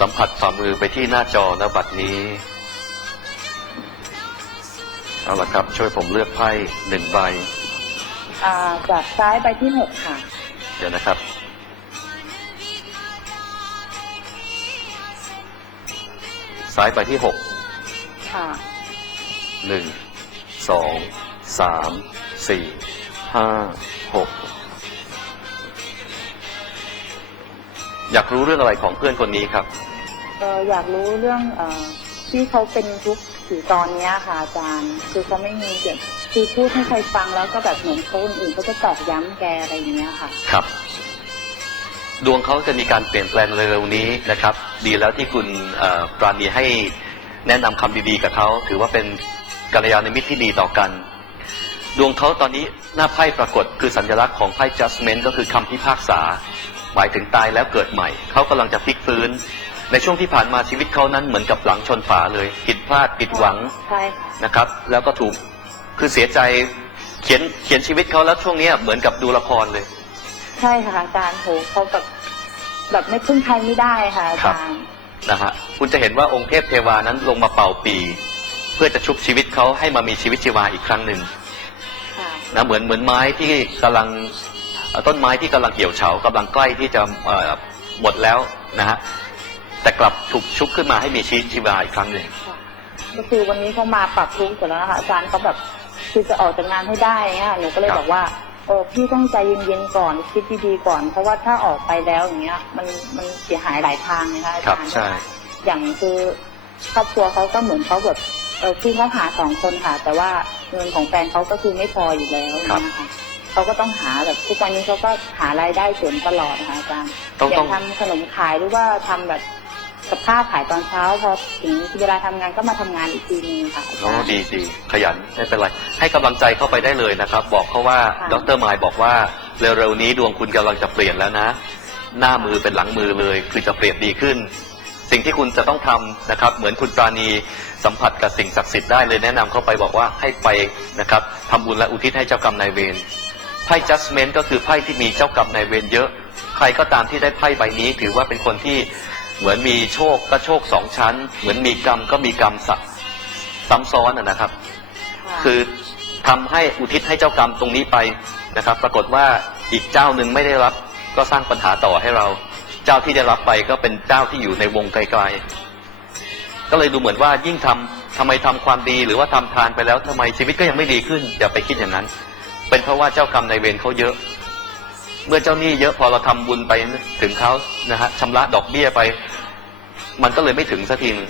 สัมผัสฝ่ามือไปที่หน้าจอแล้วบัดนี้ เอาละครับ ช่วยผมเลือกไพ่หนึ่งใบ อ่าจากซ้ายไปที่หกค่ะ เดี๋ยวนะครับ ซ้ายไปที่หกค่ะหนึ่งสองสามสี่ห้าหก อยากรู้เรื่องอะไรของเพื่อนคนนี้ครับ เอออยากรู้เรื่องเออที่เขาเป็นทุกข์อยู่ตอนเนี้ยค่ะอาจารย์ คือเขาไม่มีเกี่ยวคือพูดให้ใครฟังแล้วก็แบบเหมือนคนอื่นเขาจะตอกย้ำแกอะไรอย่างเงี้ยค่ะ ครับ ดวงเขาจะมีการเปลี่ยนแปลงเร็วๆนี้นะครับ ดีแล้วที่คุณเอ่อปราณีให้แนะนำคำดีๆกับเขาถือว่าเป็นกัลยาณมิตรที่ดีต่อกัน ดวงเขาตอนนี้หน้าไพ่ปรากฏคือสัญลักษณ์ของไพ่ judgment ก็คือคำพิพากษา หมายถึงตายแล้วเกิดใหม่ เขากำลังจะพลิกฟื้น ในช่วงที่ผ่านมาชีวิตเขานั้นเหมือนกับหลังชนฝาเลยผิดพลาดผิดหวังใช่ค่ะนะครับ แล้วก็ถูกคือเสียใจเขียนเขียนชีวิตเขาแล้วช่วงเนี้ยเหมือนกับดูละครเลย ใช่ค่ะอาจารย์โหเขาแบบแบบไม่พึ่งใครไม่ได้ค่ะอาจารย์นะฮะคุณจะเห็นว่าองค์เทพเทวานั้นลงมาเป่าปี เพื่อจะชุบชีวิตเขาให้มามีชีวิตชีวาอีกครั้งหนึ่งค่ะนะเหมือนเหมือนไม้ที่กำลังเอ่อ ต้นไม้ที่กำลังเหี่ยวเฉากำลังใกล้ที่จะเอ่อหมดแล้วนะฮะแต่กลับถูกชุบขึ้นมาให้มีชีวิตชีวาอีกครั้งหนึ่งค่ะก็คือวันนี้เขามาปรับทุกข์เสร็จแล้วนะคะอาจารย์เขาแบบคือจะออกจากงานให้ได้เงี้ยหนูก็เลยบอกว่าเออพี่ต้องใจเย็นๆก่อนคิดดีๆก่อน เพราะว่าถ้าออกไปแล้วอย่างเงี้ย มันมันเสียหายหลายทางนะคะอาครับจารย์ใช่อย่างคือครอบครัวเขาก็เหมือนเขาแบบเออพี่เขาหาสองคนค่ะ แต่ว่าเงินของแฟนเขาก็คือไม่พออยู่แล้วนะคะ เขาก็ต้องหาแบบทุกวันนี้เขาก็หารายได้เสริมตลอดนะคะอาจารย์ต้องอย่าต้อง งทำขนมขายหรือว่าทำแบบกับข้าวขายตอนเช้าพอถึงเวลาทำงานก็มาทำงานอีกทีนึงค่ะอาโอ้จารย์ ดีดีขยันไม่เป็นไร ให้กำลังใจเข้าไปได้เลยนะครับ บอกเขาว่าค่ะ ดรมายบอกว่าเร็วๆนี้ดวงคุณกำลังจะเปลี่ยนแล้วนะ หน้ามือเป็นหลังมือเลย คือจะเปลี่ยนดีขึ้น สิ่งที่คุณจะต้องทำนะครับ เหมือนคุณปราณีสัมผัสกับสิ่งศักดิ์สิทธิ์ได้เลยแนะนำเข้าไปบอกว่าให้ไปนะครับทำบุญและอุทิศให้เจ้ากรรมนายเวร ไพ่ judgment ก็คือไพ่ที่มีเจ้ากรรมนายเวรเยอะ ใครก็ตามที่ได้ไพ่ใบนี้ ถือว่าเป็นคนที่เหมือนมีโชคก็โชคสองชั้น เหมือนมีกรรมก็มีกรรมซ้ำซ้ำซ้อนนะนะครับค่ะคือทำให้อุทิศให้เจ้ากรรมตรงนี้ไปนะครับ ปรากฏว่าอีกเจ้าหนึ่งไม่ได้รับก็สร้างปัญหาต่อให้เรา เจ้าที่ได้รับไปก็เป็นเจ้าที่อยู่ในวงไกลๆ ก็เลยดูเหมือนว่ายิ่งทำทำไมทำความดีหรือว่าทำทานไปแล้วทำไมชีวิตก็ยังไม่ดีขึ้นอย่าไปคิดอย่างนั้น เป็นเพราะว่าเจ้ากรรมในเวรเขาเยอะ เมื่อเจ้าหนี้เยอะพอเราทำบุญไปถึงเขานะฮะชำระดอกเบี้ยไป มันก็เลยไม่ถึงสักทีนึง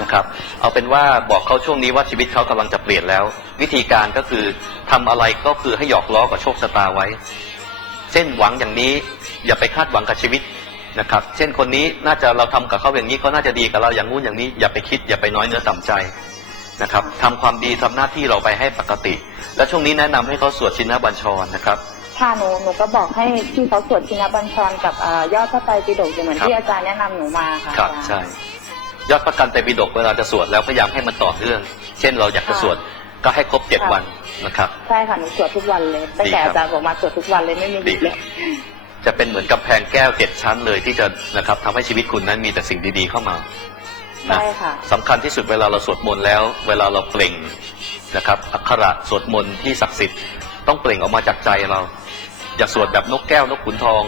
นะครับ เอาเป็นว่าบอกเขาช่วงนี้ว่าชีวิตเขากำลังจะเปลี่ยนแล้ว วิธีการก็คือทำอะไรก็คือให้หยอกล้อกับโชคชะตาไว้ เช่นหวังอย่างนี้อย่าไปคาดหวังกับชีวิตนะครับ เช่นคนนี้น่าจะเราทำกับเขาอย่างนี้เขาน่าจะดีกับเราอย่างงู้นอย่างนี้ อย่าไปคิดอย่าไปน้อยเนื้อต่ำใจ นะครับทำความดีทำหน้าที่เราไปให้ปกติ และช่วงนี้แนะนำให้เขาสวดชินบัญชรนะครับค่ะหนูหนูก็บอกให้พี่เขาสวดชินบัญชรกับเอ่อยอดพระไตรปิฎกอย่างเหมือนครับที่อาจารย์แนะนำหนูมาค่ะครับอาจารย์ใช่ยอดประกันไตรปิฎกเวลาจะสวดแล้วพยายามให้มันต่อเนื่อง เช่นเราอยากจะสวดก็ให้ครบเจ็ดค่ะวันนะครับใช่ค่ะหนูสวดทุกวันเลยตั้งแต่ดีครับอาจารย์บอกมาสวดทุกวันเลยไม่มีหยุดเลยจะเป็นเหมือนกับแพงแก้วเจ็ดชั้นเลยที่จะนะครับทำให้ชีวิตคุณนั้นมีแต่สิ่งดีๆเข้ามา นะใช่ค่ะ สำคัญที่สุดเวลาเราสวดมนต์แล้ว เวลาเราเปล่งนะครับอักขระสวดมนต์ที่ศักดิ์สิทธิ์ต้องเปล่งออกมาจากใจเรา อย่าสวดแบบนกแก้วนกขุนทอง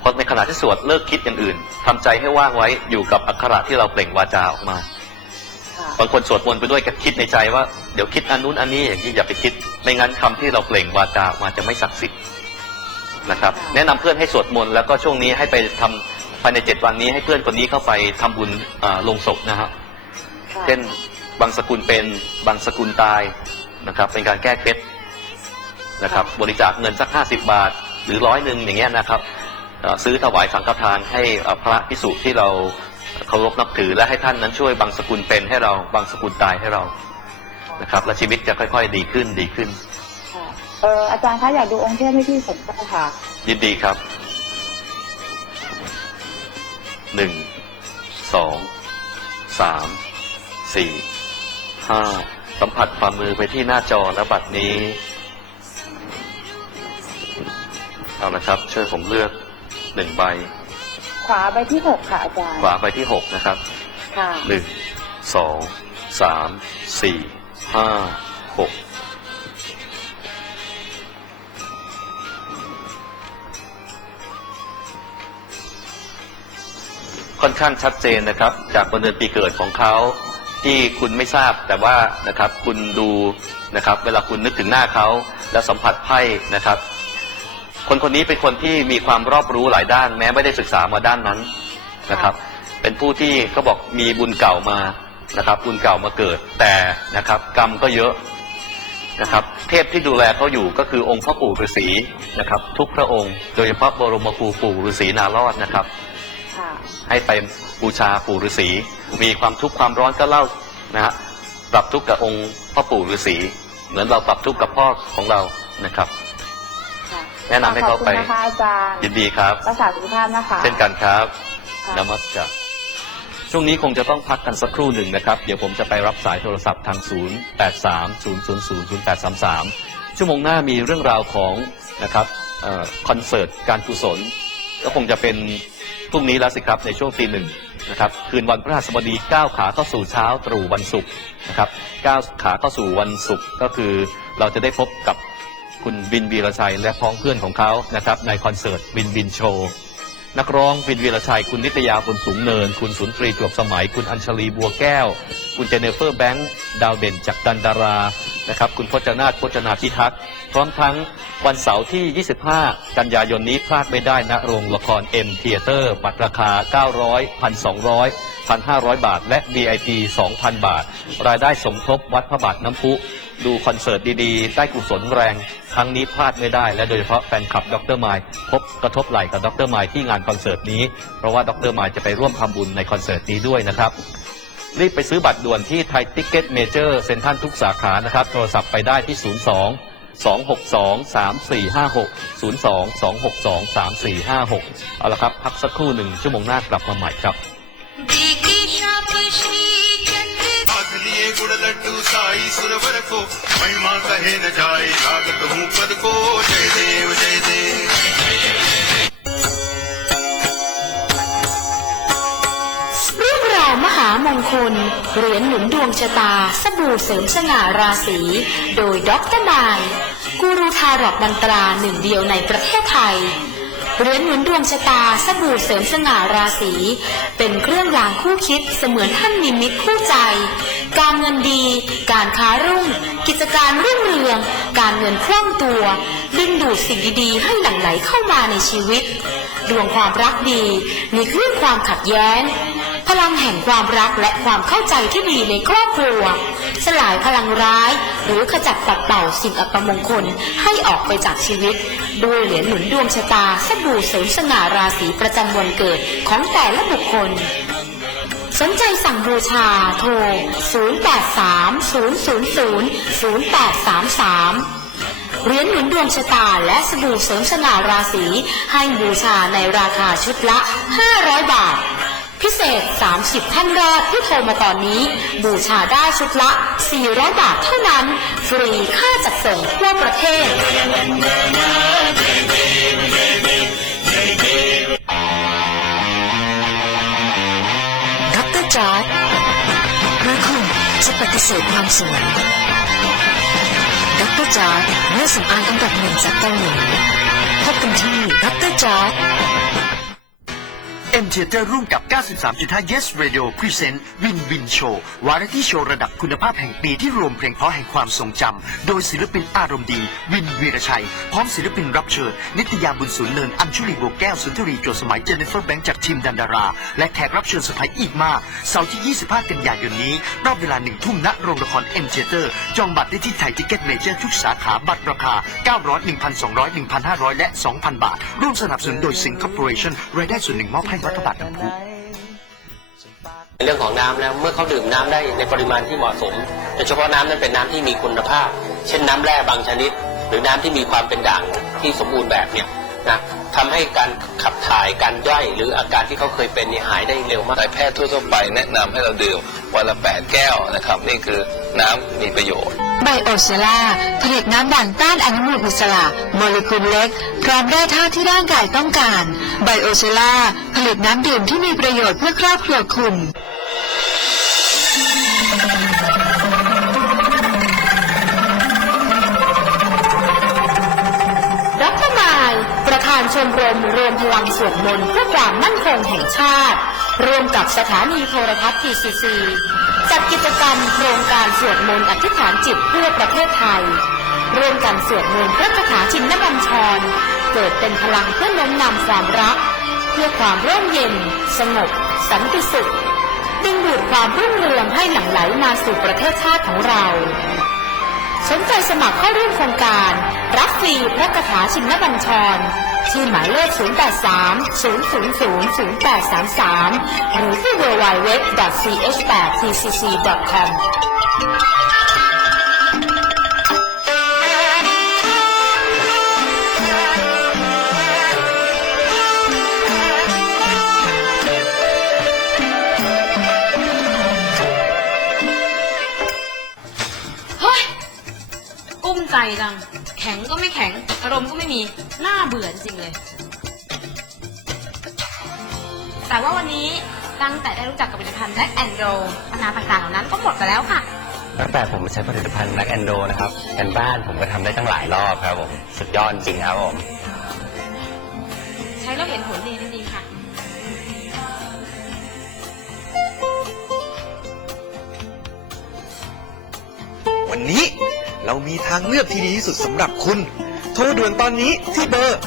เพราะในขณะที่สวดเลิกคิดอย่างอื่นทำใจให้ว่างไว้อยู่กับอักขระที่เราเปล่งวาจาออกมาค่ะบางคนสวดมนต์ไปด้วยก็คิดในใจว่าเดี๋ยวคิดอันนู้นอันนี้อย่างนี้อย่าไปคิดไม่งั้นคำที่เราเปล่งวาจาออกมาจะไม่ศักดิ์สิทธิ์นะครับ แนะนำเพื่อนให้สวดมนต์แล้วก็ช่วงนี้ให้ไปทำ ภายในเจ็ดวันนี้ให้เพื่อนคนนี้เข้าไปทำบุญอ่าลงศพนะฮะค่ะเช่นบางสกุลเป็นบางสกุลตายนะครับ เป็นการแก้เคล็ดนะครับ บริจาคเงินสักห้าสิบาท หรือร้อยหนึ่งอย่างเงี้ยนะครับเอ่อซื้อถวายสังฆทานให้เอ่อพระพิสุที่เราเคารพนับถือและให้ท่านนั้นช่วยบางสกุลเป็นให้เราบางสกุลตายให้เรานะครับ และชีวิตจะค่อย ๆ ดีขึ้นดีขึ้นค่ะเอออาจารย์คะอยากดูองค์เทพให้พี่ผมก็ค่ะ ยินดีครับ หนึ่งสองสามสี่ห้าสัมผัสฝ่ามือไปที่หน้าจอแล้วบัดนี้ เอาละครับ ช่วยผมเลือกหนึ่งใบ ขวาไปที่หกค่ะอาจารย์ ขวาไปที่หกนะครับค่ะหนึ่งสองสามสี่ห้าหก ค่อนข้างชัดเจนนะครับ จากวันเดือนปีเกิดของเขาที่คุณไม่ทราบแต่ว่านะครับคุณดูนะครับ เวลาคุณนึกถึงหน้าเขาแล้วสัมผัสไพ่นะครับ คนคนนี้เป็นคนที่มีความรอบรู้หลายด้าน แม้ไม่ได้ศึกษามาด้านนั้นนะครับ เป็นผู้ที่เขาบอกมีบุญเก่ามานะครับ บุญเก่ามาเกิดแต่นะครับ กรรมก็เยอะนะครับ เทพที่ดูแลเขาอยู่ก็คือองค์พระปู่ฤาษีนะครับ ทุกพระองค์ โดยเฉพาะบรมครูปู่ฤาษีนารอดนะครับ ให้ไปบูชาปู่ฤาษีมีความทุกข์ความร้อนก็เล่านะฮะปรับทุกข์กับองค์พ่อปู่ฤาษีเหมือนเราปรับทุกข์กับพ่อของเรานะครับค่ะแนะนำให้เขาไปขอบคุณนะคะอาจารย์ยินดีครับรักษาสุขภาพนะคะเช่นกันครับค่ะนมัสการช่วงนี้คงจะต้องพักกันสักครู่หนึ่งนะครับ เดี๋ยวผมจะไปรับสายโทรศัพท์ทาง 0 8 3 0 0 0 0 8 3 3 ชั่วโมงหน้ามีเรื่องราวของนะครับเอ่อคอนเสิร์ตการกุศล ก็คงจะเป็น พรุ่งนี้แล้วสิครับในช่วงตีหนึ่งนะครับคืนวันพฤหัสบดีก้าวขาเข้าสู่เช้าตรู่วันศุกร์นะครับก้าวขาเข้าสู่วันศุกร์ก็คือเราจะได้พบกับคุณบินวีรชัยและพ้องเพื่อนของเขานะครับในคอนเสิร์ตบินบินโชว์ นักร้องวินวีรชัย คุณนิตยาบุญสูงเนิน คุณสุนทรีจวบสมัย คุณอัญชลีบัวแก้ว คุณเจเนเฟอร์แบงค์ดาวเด่นจากดันดารานะครับคุณพจนาถพจนาพิทักษ์พร้อมทั้งวันเสาร์ที่ 25 กันยายนนี้พลาดไม่ได้ณโรงละคร M Theater บัตรราคา 900 1,200 1,500 บาท และ VIP 2,000 บาท รายได้สมทบวัดพระบาทน้ำพุ ดูคอนเสิร์ตดีๆ ได้กุศลแรง ครั้งนี้พลาดไม่ได้ และโดยเฉพาะแฟนคลับดรไมล์พบกระทบไหลกับดรไมล์ที่งานคอนเสิร์ตนี้ เพราะว่าดรไมล์จะไปร่วมทำบุญในคอนเสิร์ตนี้ด้วยนะครับ รีบไปซื้อบัตรด่วนที่ไทยติ๊กเก็ตเมเจอร์เซ็นทรัลทุกสาขานะครับ โทรศัพท์ไปได้ที่ 02 262 3456 02 262 3456 เอาละครับ พักสักครู่หนึ่งชั่วโมงหน้ากลับมาใหม่ครับ गुड़ लड्डू साई सुरवर को महिमा कहे न जाए लागत हूँ पद को जय देव जय देव เรื่องราวมหามงคล เหรียญหนุนดวงชะตา สบู่เสริมสง่าราศี โดยด็อกเตอร์มายกูรูทารอกดันตราหนึ่งเดียวในประเทศไทย เหรียญหนุนดวงชะตา สบู่เสริมสง่าราศี เป็นเครื่องรางคู่คิดเสมือนท่านนิมิตคู่ใจ การเงินดี การค้ารุ่ง กิจการรุ่งเรือง การเงินคล่องตัว ดึงดูดสิ่งดีๆ ให้หลั่งไหลเข้ามาในชีวิต ดวงความรักดีมีคลื่นความขัดแย้ง พลังแห่งความรักและความเข้าใจที่ดีในครอบครัว สลายพลังร้าย หรือขจัดปัดเป่าสิ่งอัปมงคลให้ออกไปจากชีวิต ด้วยเหรียญหนุนดวงชะตาสบู่เสริมสง่าราศีประจำวันเกิดของแต่ละบุคคล สนใจสั่งบูชาโทร 0830000833 เหรียญหนุนดวงชะตาและสบู่เสริมสง่าราศีให้บูชาในราคาชุดละ 500 บาท พิเศษ 30 ท่านแรกที่โทรมาตอนนี้ บูชาได้ชุดละ 400 บาทเท่านั้น ฟรีค่าจัดส่งทั่วประเทศ จอร์ดเมื่อคุณจะปฏิเสธความสวยดรจอร์ดเมื่อสำอางอันดับหนึ่งจากเกาหลีพบกันที่ดรจอร์ด M Theater ร่วมกับ 93.5 Yes Radio Present Win Win Show วาไรตี้โชว์ระดับคุณภาพแห่งปีที่รวมเพลงเพราะแห่งความทรงจำ โดยศิลปินอารมณ์ดี วินวีรชัย พร้อมศิลปินรับเชิญ นิตยาบุญสูนเนิน อัญชุลีบัวแก้ว สุนทรีโจสมัย เจเนฟเฟอร์แบงค์จากทีมดันดารา และแขกรับเชิญสไปอีกมาก เสาร์ที่ 25 กันยายนนี้ รอบเวลาหนึ่งทุ่มณโรงละคร M Theater จองบัตรได้ที่ไทยทิเก็ตเมเจอร์ทุกสาขา บัตรราคา 900 1,200 1,500 และ 2,000 บาท ร่วมสนับสนุนโดยสิงค Corporation รายได้ส่วนหนึ่งมอบให้รัฐบาลน้ำพุในเรื่องของน้ำนะเมื่อเขาดื่มน้ำได้ในปริมาณที่เหมาะสมโดยเฉพาะน้ำนั้นเป็นน้ำที่มีคุณภาพ เช่นน้ำแร่บางชนิด หรือน้ำที่มีความเป็นด่างที่สมบูรณ์แบบเนี่ยนะทำให้การขับถ่ายการย่อยหรืออาการที่เขาเคยเป็นเนี่ยหายได้เร็วมากนายแพทย์ทั่วๆไปแนะนำให้เราดื่ม วันละ 8 แก้วนะครับ นี่คือน้ำมีประโยชน์ ไบโอเซล่าผลิตน้ำด่างต้านอนุมูลอิสระ โมเลกุลเล็ก พร้อมแร่ธาตุที่ร่างกายต้องการ ไบโอเซล่าผลิตน้ำดื่มที่มีประโยชน์เพื่อครอบครัวคุณ ประธานชมรมรวมพลังสวดมนต์เพื่อความมั่นคงแห่งชาติ ร่วมกับสถานีโทรทัศน์ TCC จัดกิจกรรมโครงการสวดมนต์อธิษฐานจิตเพื่อประเทศไทย ร่วมกันสวดมนต์พระคาถาชินนบัญชร เกิดเป็นพลังเพื่อน้มนำความรัก เพื่อความร่มเย็น สงบ สันติสุขดึงดูดความรุ่งเรืองให้หลั่งไหลมาสู่ประเทศชาติของเรา สนใจสมัครเข้าร่วมโครงการ รับฟรีพระคาถาชินบัญชร ที่หมายเลข 083 000 0833 หรือที่ www.ch8tcc.com กุ้มใจจัง แข็งก็ไม่แข็ง อารมณ์ก็ไม่มี น่าเบื่อจริงๆเลย แต่ว่าวันนี้ตั้งแต่ได้รู้จักกับผลิตภัณฑ์แ a ็กแอนโดปัญหาต่างๆเหล่านั้นก็หมดไปแล้วค่ะ ตั้งแต่ผมมาใช้ผลิตภัณฑ์แม็กแอนโดนะครับแอนบ้านผมก็ทำได้ตั้งหลายรอบครับผม สุดยอดจริงครับผม ใช้แล้วเห็นผลดีจริงๆค่ะ วันนี้ เรามีทางเลือกที่ดีที่สุดสำหรับคุณ โทรด่วนตอนนี้ที่เบอร์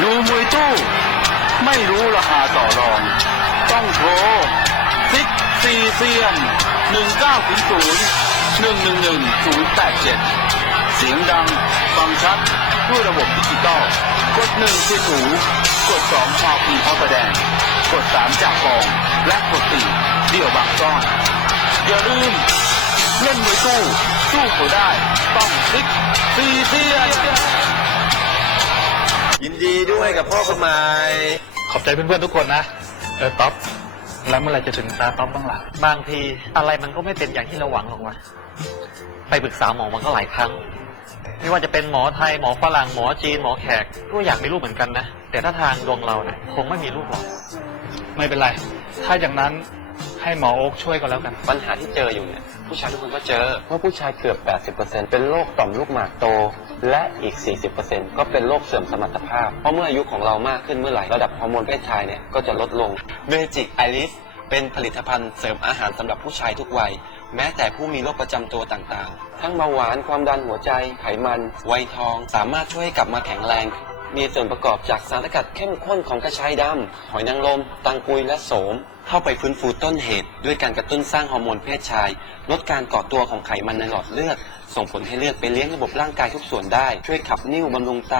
ดูมวยตู้ ไม่รู้ราคาต่อรอง ต้องโทรซิกซีเซียนหนึ่งเก้าศูนย์ศูนย์หนึ่งหนึ่งหนึ่งศูนย์แปดเจ็ดเสียงดัง ฟังชัดด้วยระบบดิจิตอลกดหนึ่งคือถูกดสองชาวพีพอแดง กดสามจากฟอง และกดสี่เดี่ยวบางซ่อนอย่าลืมเล่นมวยตู้ สู้เขาได้ ต้องซิกซีเซียยินดีด้วยกับพ่อคนใหม่ขอบใจเพื่อนๆทุกคนนะ เออต๊อปแล้วเมื่อไหร่จะถึงตาต๊อปบ้างล่ะ บางทีอะไรมันก็ไม่เป็นอย่างที่เราหวังหรอกวะ ไปปรึกษาหมอมันก็หลายครั้ง ไม่ว่าจะเป็นหมอไทยหมอฝรั่งหมอจีนหมอแขก ก็อยากมีลูกเหมือนกันนะ แต่ถ้าทางดวงเราเนี่ยคงไม่มีลูกหรอก ไม่เป็นไร ถ้าอย่างนั้นให้หมอโอ๊กช่วยก็แล้วกัน ปัญหาที่เจออยู่เนี่ยผู้ชายทุกคนก็เจอ เพราะผู้ชายเกือบ 80%เป็นโรคต่อมลูกหมากโต และอีก 40%ก็เป็นโรคเสื่อมสมรรถภาพ เพราะเมื่ออายุของเรามากขึ้นเมื่อไหร่ระดับฮอร์โมนเพศชายเนี่ยก็จะลดลงเมจิกไอริสเป็นผลิตภัณฑ์เสริมอาหารสำหรับผู้ชายทุกวัย แม้แต่ผู้มีโรคประจำตัวต่างๆ ทั้งเบาหวานความดันหัวใจไขมัน วัยทอง สามารถช่วยให้กลับมาแข็งแรง มีส่วนประกอบจากสารสกัดเข้มข้นของกระชายดำ หอยนางรม ตังกุยและโสม เข้าไปฟื้นฟูต้นเหตุ ด้วยการกระตุ้นสร้างฮอร์โมนเพศชาย ลดการก่อตัวของไขมันในหลอดเลือด ส่งผลให้เลือดไปเลี้ยงระบบร่างกายทุกส่วนได้ ช่วยขับนิ่วบำรุงไต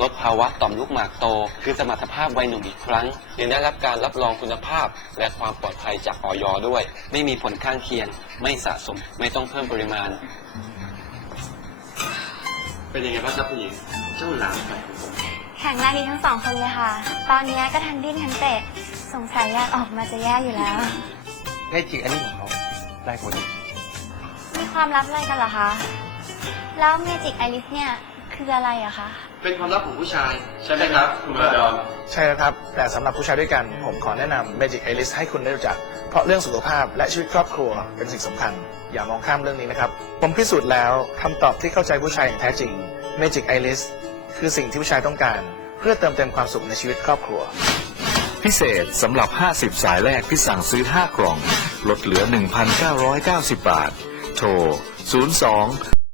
ลดภาวะต่อมลูกหมากโต คือสมรรถภาพวัยหนุ่มอีกครั้งยังได้รับการรับรองคุณภาพ และความปลอดภัยจากออยด้วย ไม่มีผลข้างเคียง ไม่สะสม ไม่ต้องเพิ่มปริมาณ เป็นยังไงบ้างครับผู้หญิงเจ้าหลานใหม่ของผม แข็งแรงดีทั้งสองคนเลยค่ะ ตอนนี้ก็ทั้งดิ้นทั้งเตะ สงสัยอยากออกมาจะแย่อยู่แล้วให้จริงอันนี้ของเขาได้ผลมีความลับอะไรกันเหรอคะ แล้วเมจิกไอริสเนี่ยคืออะไรอะคะ เป็นความลับของผู้ชาย ใช่ไหมครับ คุณมาดอนใช่แล้วครับ แต่สำหรับผู้ชายด้วยกัน ผมขอแนะนำ Magic i r i s ให้คุณได้รู้จัก เพราะเรื่องสุขภาพและชีวิตครอบครัวเป็นสิ่งสำคัญ อย่ามองข้ามเรื่องนี้นะครับ ผมพิสูจน์แล้วคำตอบที่เข้าใจผู้ชายอย่างแท้จริง Magic i r i s คือสิ่งที่ผู้ชายต้องการ เพื่อเติมเต็มความสุขในชีวิตครอบครัว พิเศษสำหรับ 50 สายแรกที่สั่งซื้อ 5 กล่อง ลดเหลือ 1,990 บาท โทร 02